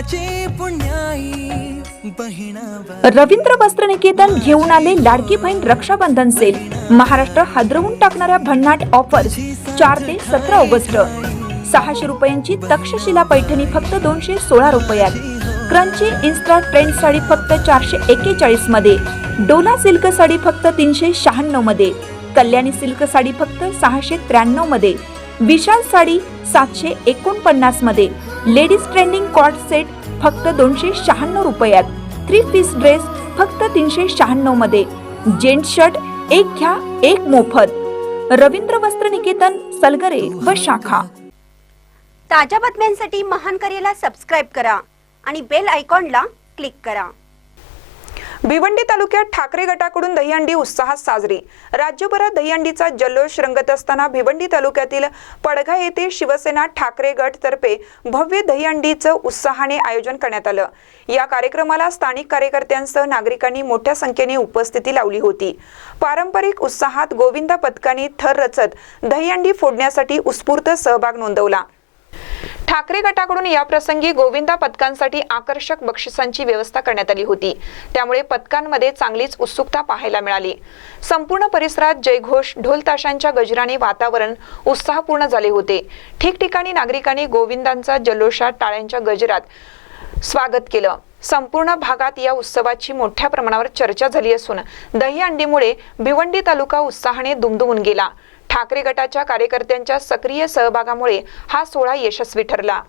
कुळाची पुण्याई बहिणा। रवींद्र वस्त्रनिकेतन घेऊन आले लाडकी बहीण रक्षाबंधन सेल। महाराष्ट्र हादरवून टाकणाऱ्या भन्नाट ऑफर्स 4 ते 17 ऑगस्ट। 600 रुपयांची तक्षशिला पैठणी फक्त 216 रुपयात। क्रंची इन्स्टा ट्रेंड साडी फक्त 441 मध्ये। डोला सिल्क साडी फक्त 396 मध्ये। कल्याणी सिल्क साडी फक्त 693 मध्ये। विशाल साडी 749 मध्ये। लेडीज ट्रेंडिंग कॉर्ड सेट फक्त 296 रुपयात। 3 पीस ड्रेस फक्त 396 मध्ये। जेंट्स शर्ट एक घ्या एक मोफत। रवींद्र वस्त्रनिकेतन, सलगरे व शाखा। ताज्या बातम्यांसाठी महान करेला सबस्क्राइब करा आणि बेल आयकॉनला क्लिक करा। भिवंडी तालुक्यात ठाकरे गटाकडून दहीहंडी उत्साहात साजरी। राज्यभरात दहीहंडीचा जल्लोष रंगत असताना भिवंडी तालुक्यातील पडघा येथे शिवसेना ठाकरे गट तर्फे भव्य दहीहंडीचं उत्साहाने आयोजन करण्यात आलं। या कार्यक्रमाला स्थानिक कार्यकर्त्यांसह नागरिकांनी मोठ्या संख्येने उपस्थिती लावली होती। पारंपरिक उत्साहात गोविंदा पथकाने थर रचत दहीहंडी फोडण्यासाठी उत्स्फूर्त सहभाग नोंदवला। ठाकरे गटाकडून या प्रसंगी गोविंदा पथकांसाठी आकर्षक बक्षिसांची व्यवस्था करण्यात आली होती। त्यामुळे पथकांमध्ये चांगलीच उत्सुकता पाहायला मिळाली। संपूर्ण परिसरात जयघोष, ढोल ताशांच्या गजराने वातावरण उत्साहपूर्ण झाले होते। ठिकठिकाणी नागरिकांनी गोविंदांचा जल्लोषात टाळ्यांच्या गजरात स्वागत केलं। संपूर्ण भागात या उत्सवाची मोठ्या प्रमाणावर चर्चा झाली असून दहीहंडीमुळे भिवंडी तालुका उत्साहाने दुमदुमून गेला। ठाकरे गटाच्या कार्यकर्त्यांच्या सक्रिय सहभागामुळे हा सोहळा यशस्वी ठरला।